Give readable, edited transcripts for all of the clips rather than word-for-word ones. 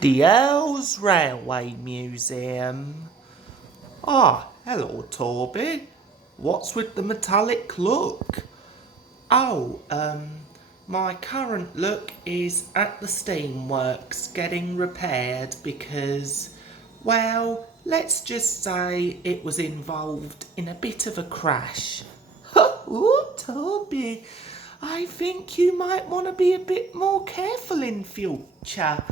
The Earl's Railway Museum. Ah, hello, Toby. What's with the metallic look? Oh, my current look is at the steamworks getting repaired because, well, let's just say it was involved in a bit of a crash. Oh, Toby, I think you might want to be a bit more careful in future.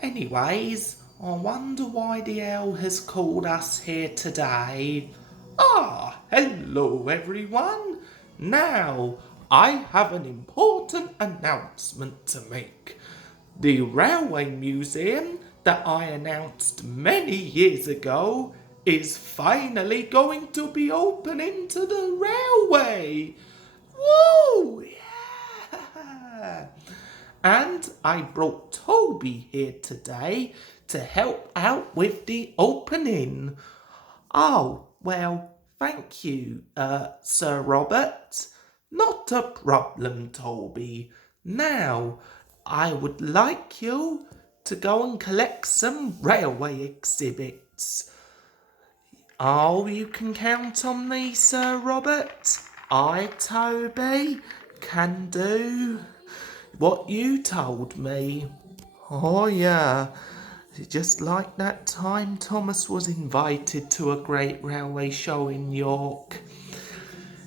Anyways, I wonder why the owl has called us here today. Ah, hello everyone. Now, I have an important announcement to make. The Railway Museum that I announced many years ago is finally going to be opening to the railway. Woo! Yeah! And I brought Toby here today to help out with the opening. Oh, well, thank you, Sir Robert. Not a problem, Toby. Now, I would like you to go and collect some railway exhibits. Oh, you can count on me, Sir Robert. I, Toby, can do what you told me. Oh, yeah. Just like that time Thomas was invited to a great railway show in York.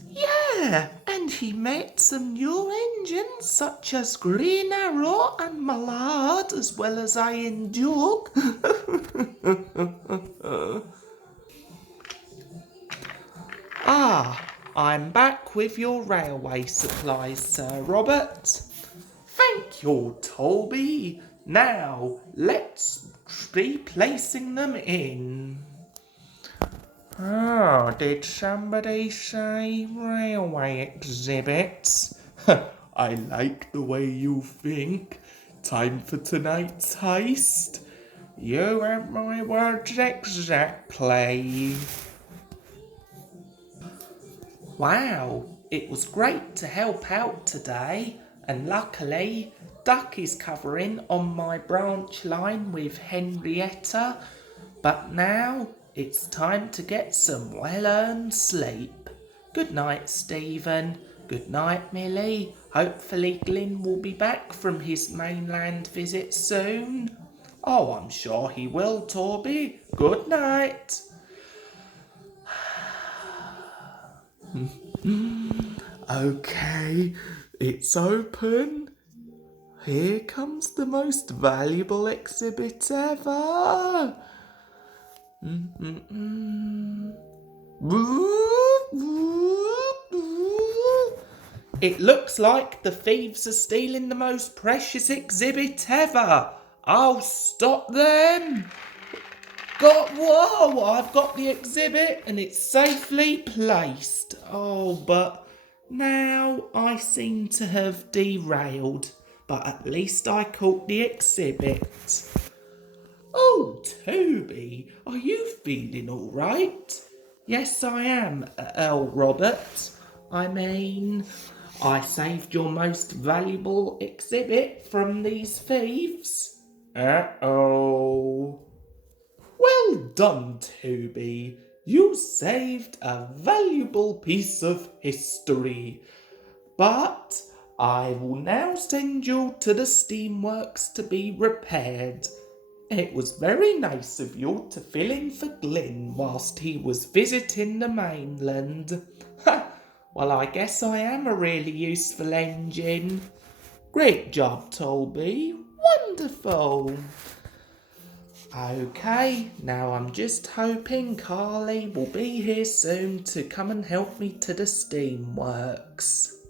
Yeah, and he met some new engines such as Green Arrow and Mallard, as well as Iron Duke. Ah, I'm back with your railway supplies, Sir Robert. Thank you, Toby. Now, let's be placing them in. Oh, did somebody say railway exhibits? I like the way you think. Time for tonight's heist. You have my words exactly. Wow, it was great to help out today, and luckily Duck is covering on my branch line with Henrietta, but now it's time to get some well-earned sleep. Good night, Stephen. Good night, Millie. Hopefully Glyn will be back from his mainland visit soon. Oh, I'm sure he will, Toby. Good night. Okay, it's open. Here comes the most valuable exhibit ever. It looks like the thieves are stealing the most precious exhibit ever. I'll stop them. Whoa, I've got the exhibit and it's safely placed. Oh, but now I seem to have derailed. But at least I caught the exhibit. Oh, Toby, are you feeling all right? Yes, I am, Earl Robert. I saved your most valuable exhibit from these thieves. Uh-oh. Well done, Toby. You saved a valuable piece of history. But I will now send you to the steamworks to be repaired. It was very nice of you to fill in for Glyn whilst he was visiting the mainland. Ha! Well, I guess I am a really useful engine. Great job, Toby. Wonderful. Okay, now I'm just hoping Carly will be here soon to come and help me to the steamworks.